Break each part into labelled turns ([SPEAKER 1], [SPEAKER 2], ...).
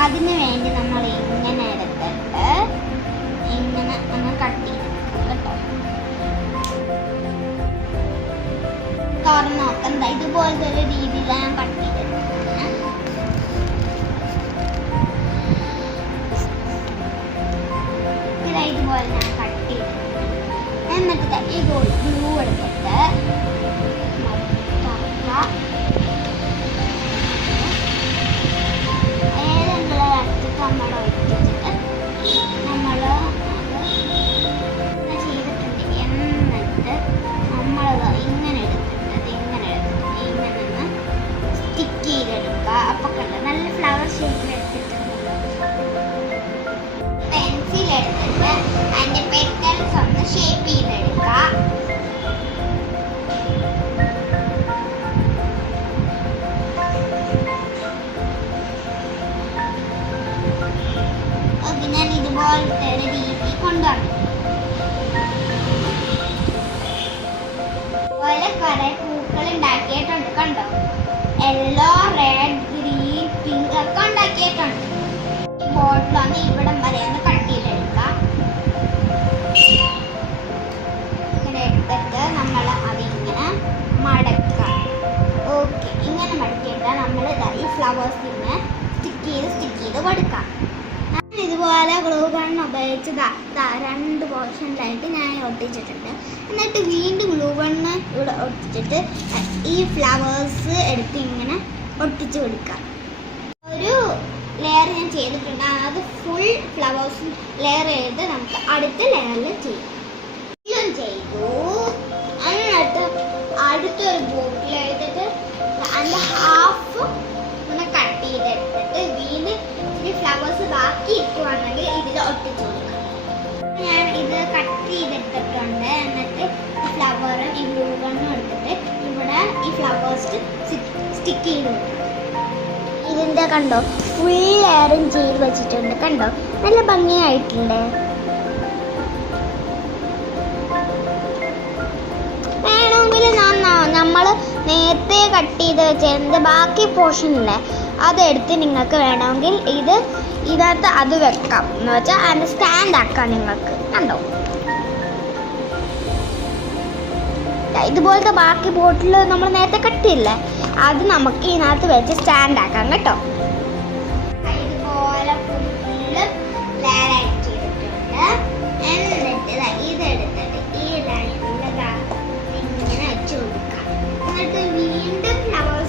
[SPEAKER 1] അതിന് വേണ്ടി നമ്മൾ ഇങ്ങനെ എടുത്തിട്ട് ഇങ്ങനെ ഒന്ന് കട്ട് ചെയ്തെടുക്കും കേട്ടോ? തുറന്ന്. നോക്കാം ഇതുപോലത്തെ ഒരു രീതിയിലാണ് ഞാൻ കട്ട് ചെയ്തെടുക്കുന്നത് ഇതുപോലെ ഞാൻ കട്ട് ചെയ്തെടുക്കും എന്നിട്ട് ഈ ഈ ഗ്ലൂ എടുത്തിട്ട് 妈妈，我们就走。ബോട്ടിലൊന്ന് ഇവിടം വരെ ഒന്ന് കട്ട് ചെയ്തെടുക്കാം ഇങ്ങനെ എടുത്തിട്ട് നമ്മൾ അതിങ്ങനെ മടക്കാം ഓക്കെ ഇങ്ങനെ മടക്കിയിട്ട് നമ്മൾ ഈ ഫ്ലവേഴ്സിന് സ്റ്റിക്ക് ചെയ്ത് സ്റ്റിക്ക് ചെയ്ത് കൊടുക്കാം ഇതുപോലെ ഗ്ലൂ ഗൺ ഉപയോഗിച്ച് രണ്ട് പോർഷനിലായിട്ട് ഞാൻ ഒട്ടിച്ചിട്ടുണ്ട്. എന്നിട്ട് വീണ്ടും ഗ്ലൂ ഗണ്ണ് ഇവിടെ ഒട്ടിച്ചിട്ട് ഈ ഫ്ലവേഴ്സ് എടുത്ത് ഇങ്ങനെ ഒട്ടിച്ചു കൊടുക്കാം ലെയർ ഞാൻ ചെയ്തിട്ടുണ്ട്. അത് ഫുൾ ഫ്ലവേഴ്സ് ലെയർ ചെയ്ത് നമുക്ക് അടുത്ത ലെയറിൽ ചെയ്യാം. ചെയ്തു. എന്നിട്ട് അടുത്തൊരു ബോട്ടിൽ എടുത്തിട്ട് അതിന്റെ ഹാഫ് ഒന്ന് കട്ട് ചെയ്തെടുത്തിട്ട് വീണ്ടും ഇനി ഫ്ലവേഴ്സ് ബാക്കി ഇരിക്കുവാണെങ്കിൽ ഇതിൽ ഒട്ടിച്ചു കൊടുക്കാം ഞാൻ ഇത് കട്ട് ചെയ്തെടുത്തിട്ടുണ്ട്. എന്നിട്ട് ഫ്ലവറും ഈ ബ്ലൂ ഗണ്ണും എടുത്തിട്ട് ഇവിടെ ഈ ഫ്ലവേഴ്സ് സ്റ്റിക്ക് ചെയ്ത്. ഇതിന്റെ കണ്ടോ? ഫുൾ ലെയറും ചെയ്ത് വെച്ചിട്ടുണ്ട്. കണ്ടോ? നല്ല ഭംഗിയായിട്ടുണ്ട്. വേണമെങ്കിൽ നമ്മൾ നേരത്തെ കട്ട് ചെയ്ത് വെച്ചിരുന്നത് ബാക്കി പോർഷൻ ഇല്ലേ അതെടുത്ത് നിങ്ങൾക്ക് വേണമെങ്കിൽ ഇത് ഇതിനകത്ത് അത് വെക്കാം. എന്ന് വെച്ചാൽ അതിന്റെ സ്റ്റാൻഡ് ആക്കാം നിങ്ങൾക്ക്. കണ്ടോ? ഇതുപോലത്തെ ബാക്കി ബോട്ടിൽ നമ്മൾ നേരത്തെ കട്ട് ചെയ്യില്ലേ അത് നമുക്ക് ഇതിനകത്ത് വെച്ച് സ്റ്റാൻഡ് ആക്കാം കേട്ടോ.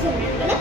[SPEAKER 1] சொன்னேன்